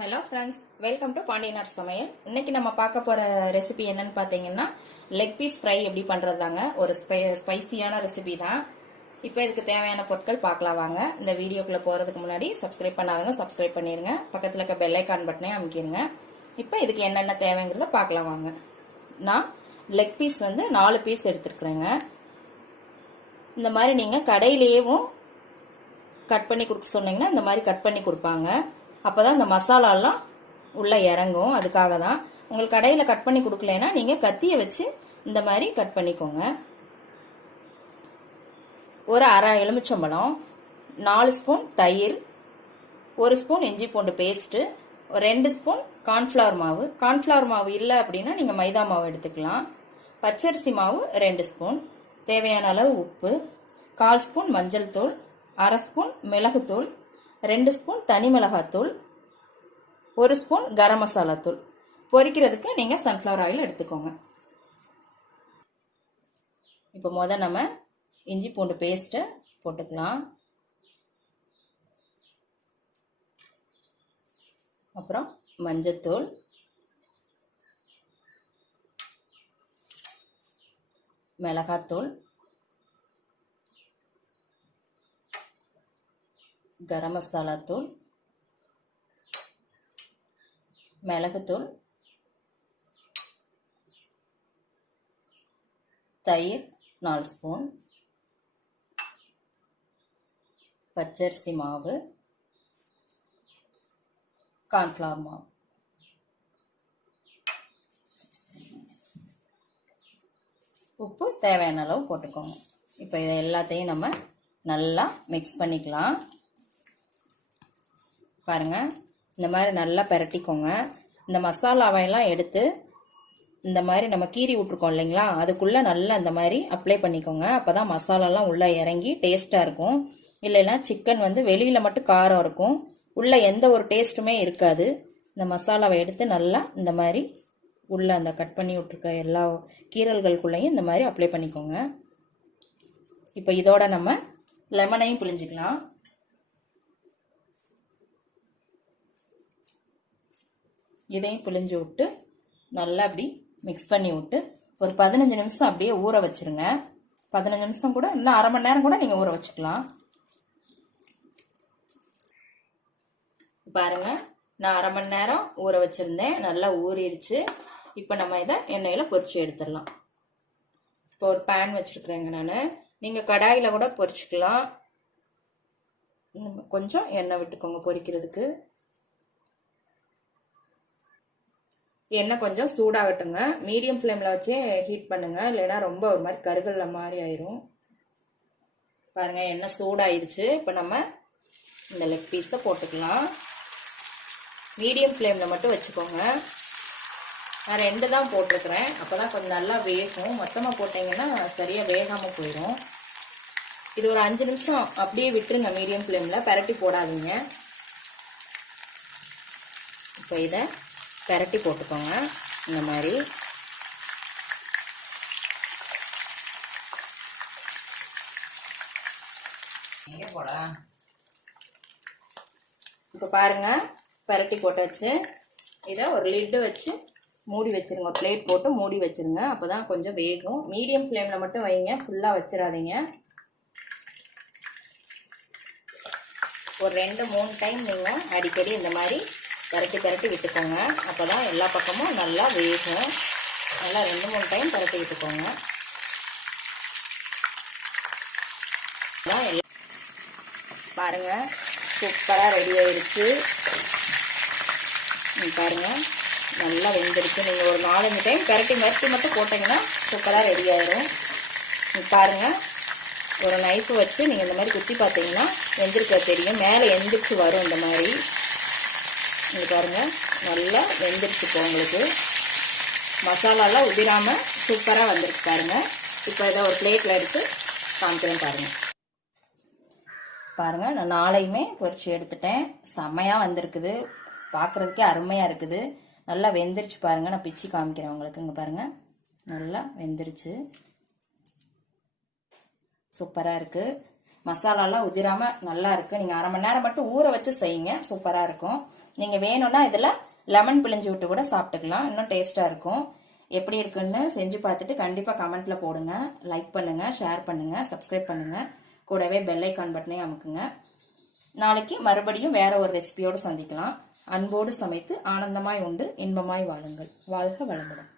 Hello friends, welcome to Pandiyanar சமையல். இன்னைக்கு நம்ம பார்க்க போற ரெசிபி என்னன்னு பார்த்தீங்கன்னா லெக் பீஸ் ஃப்ரை எப்படி பண்றதாங்க. ஒரு ஸ்பைசியான ரெசிபி தான். இப்போ இதுக்கு தேவையான பொருட்கள் பார்க்கலாம் வாங்க. இந்த வீடியோக்குள்ள போறதுக்கு முன்னாடி சப்ஸ்கிரைப் பண்ணாதவங்க சப்ஸ்கிரைப் பண்ணிருங்க. பக்கத்துல இருக்க பெல் ஐக்கான் பட்டனையும் அமைக்கிருங்க. இப்போ இதுக்கு என்னென்ன தேவைங்கிறத பார்க்கலாம் வாங்க. நான் லெக் பீஸ் 4 பீஸ் எடுத்துருக்குறேங்க. இந்த மாதிரி நீங்க கடையிலேயும் கட் பண்ணி கொடுக்க சொன்னீங்கன்னா இந்த மாதிரி கட் பண்ணி கொடுப்பாங்க. அப்பதான் இந்த மசாலாலாம் உள்ள இறங்கும். அதுக்காக தான். உங்களுக்கு கடையில் கட் பண்ணி கொடுக்கலன்னா நீங்க கத்தியை வச்சு இந்த மாதிரி கட் பண்ணிக்கோங்க. ஒரு அரை எலுமிச்சம்பழம், 4 ஸ்பூன் தயிர், 1 ஸ்பூன் இஞ்சி பூண்டு பேஸ்ட், 2 ஸ்பூன் கார்ன்ஃபிளவர் மாவு. கார்ன்ஃபிளவர் மாவு இல்லை அப்படின்னா நீங்க மைதா மாவு எடுத்துக்கலாம். பச்சரிசி மாவு 2 ஸ்பூன், தேவையான அளவு உப்பு, 1/4 ஸ்பூன் மஞ்சள் தூள், 1/2 ஸ்பூன் மிளகுத்தூள், 2 ஸ்பூன் தனி மிளகாத்தூள், 1 ஸ்பூன் கரம் மசாலா தூள். பொரிக்கிறதுக்கு நீங்க சன்ஃப்ளவர் ஆயில் எடுத்துக்கோங்க. இப்போ நம்ம இஞ்சி பூண்டு பேஸ்ட் போட்டுக்கலாம். அப்புறம் மஞ்சத்தூள், மிளகாத்தூள், கரம் மசாலா தூள், மிளகுத்தூள், தயிர் 4 ஸ்பூன், பச்சரிசி மாவு, கார்ன்ஃப்ளவர் மாவு. உப்பு தேவையான அளவு போட்டுக்கோங்க. இப்போ இதை எல்லாத்தையும் நம்ம நல்லா மிக்ஸ் பண்ணிக்கலாம். பாருங்க, இந்த மாதிரி நல்லா பரட்டிக்கோங்க. இந்த மசாலாவையெல்லாம் எடுத்து இந்த மாதிரி நம்ம கீறி விட்டுருக்கோம் இல்லைங்களா, அதுக்குள்ள நல்லா இந்த மாதிரி அப்ளை பண்ணிக்கோங்க. அப்பதான் மசாலாலாம் உள்ள இறங்கி டேஸ்டா இருக்கும். இல்லைன்னா சிக்கன் வெளியில மட்டும் காரம் இருக்கும், உள்ள எந்த ஒரு டேஸ்ட்டுமே இருக்காது. இந்த மசாலாவை எடுத்து நல்லா இந்த மாதிரி உள்ள அந்த கட் பண்ணி விட்டுருக்க எல்லா கீரல்களுக்குள்ளேயும் இந்த மாதிரி அப்ளை பண்ணிக்கோங்க. இப்போ இதோட நம்ம லெமனையும் பிழிஞ்சிக்கலாம். இதையும் பிழிஞ்சு விட்டு நல்லா அப்படி மிக்ஸ் பண்ணி விட்டு ஒரு 15 நிமிஷம் அப்படியே ஊற வச்சிருங்க. 15 நிமிஷம் கூட, இன்னும் அரை மணி நேரம் கூட நீங்க ஊற வச்சுக்கலாம். பாருங்க, நான் அரை மணி நேரம் ஊற வச்சிருந்தேன், நல்லா ஊறிடுச்சு. இப்போ நம்ம இதை எண்ணெயில பொரிச்சு எடுத்துடலாம். இப்போ ஒரு பேன் வச்சிருக்கிறேங்க நான். நீங்க கடாயில கூட பொரிச்சுக்கலாம். கொஞ்சம் எண்ணெய் விட்டுக்கோங்க பொரிக்கிறதுக்கு. எண்ணெய் கொஞ்சம் சூடாகட்டுங்க. மீடியம் ஃப்ளேம்ல வச்சு ஹீட் பண்ணுங்க, இல்லைன்னா ரொம்ப ஒரு மாதிரி கருகல்ல மாதிரி ஆயிரும். பாருங்க, எண்ணெய் சூடாயிருச்சு. இப்போ நம்ம இந்த லெக் பீஸை போட்டுக்கலாம். மீடியம் ஃப்ளேம்ல மட்டும் வச்சுக்கோங்க. நான் 2 தான் போட்டிருக்கிறேன், அப்பதான் கொஞ்சம் நல்லா வேகும். மொத்தமா போட்டீங்கன்னா சரியா வேகாம போயிடும். இது ஒரு 5 நிமிஷம் அப்படியே விட்டுருங்க மீடியம் ஃப்ளேம்ல, பரட்டி போடாதீங்க. இப்போ இதை பரட்டி போட்டுக்கோங்க இந்த மாதிரி. இப்போ பாருங்க, பரட்டி போட்டாச்சு. இதை ஒரு லிட்டு வச்சு மூடி வச்சிருங்க. ஒரு பிளேட் போட்டு மூடி வச்சிருங்க, அப்பதான் கொஞ்சம் வேகும். மீடியம் ஃப்ளேம்ல மட்டும் வைங்க, ஃபுல்லா வச்சிடாதீங்க. ஒரு 2-3 டைம் நீங்க அடிக்கடி இந்த மாதிரி பரட்டி பரட்டி விட்டுக்கோங்க. அப்பதான் எல்லா பக்கமும் நல்லா வேகும். நல்லா 2-3 டைம் பரட்டி விட்டுக்கோங்க. பாருங்க, சூப்பரா ரெடி ஆயிடுச்சு. பாருங்க, நல்லா வெந்துருச்சு. நீங்க ஒரு 4-5 டைம் பரட்டி மறுத்து மட்டும் போட்டீங்கன்னா சூப்பரா ரெடி ஆயிரும். பாருங்க, ஒரு நைஃப் வச்சு நீங்க இந்த மாதிரி குத்தி பார்த்தீங்கன்னா வெந்திருக்க தெரியும். மேலே எந்திரிச்சு வரும் இந்த மாதிரி. இங்க பாருங்க, நல்லா வெந்துருச்சு. இப்போ உங்களுக்கு மசாலாலாம் உதிராம சூப்பரா வந்திருக்கு பாருங்க. இப்போ இதை ஒரு பிளேட்ல எடுத்து காமிக்கிறேன் பாருங்க. பாருங்க, நான் 4யுமே பொரிச்சு எடுத்துட்டேன். செம்மையா வந்திருக்குது, பார்க்கறதுக்கே அருமையா இருக்குது. நல்லா வெந்துருச்சு பாருங்க. நான் பிச்சு காமிக்கிறேன் உங்களுக்கு. இங்க பாருங்க, நல்லா வெந்துருச்சு, சூப்பரா இருக்கு. மசாலாலாம் உதிராம நல்லா இருக்கு. நீங்க 1/2 மணி நேரம் மட்டும் ஊற வச்சு செய்யுங்க, சூப்பரா இருக்கும். நீங்க வேணும்னா இதுல லெமன் பிழிஞ்சு விட்டு கூட சாப்பிட்டுக்கலாம், இன்னும் டேஸ்டா இருக்கும். எப்படி இருக்குன்னு செஞ்சு பார்த்துட்டு கண்டிப்பா கமெண்ட்ல போடுங்க. லைக் பண்ணுங்க, ஷேர் பண்ணுங்க, சப்ஸ்கிரைப் பண்ணுங்க. கூடவே பெல் ஐக்கான் பட்டனையும் அமுக்குங்க. நாளைக்கு மறுபடியும் வேற ஒரு ரெசிபியோடு சந்திக்கலாம். அன்போடு சமைத்து ஆனந்தமாய் உண்டு இன்பமாய் வாழுங்கள். வாழ்க வளமுடன்.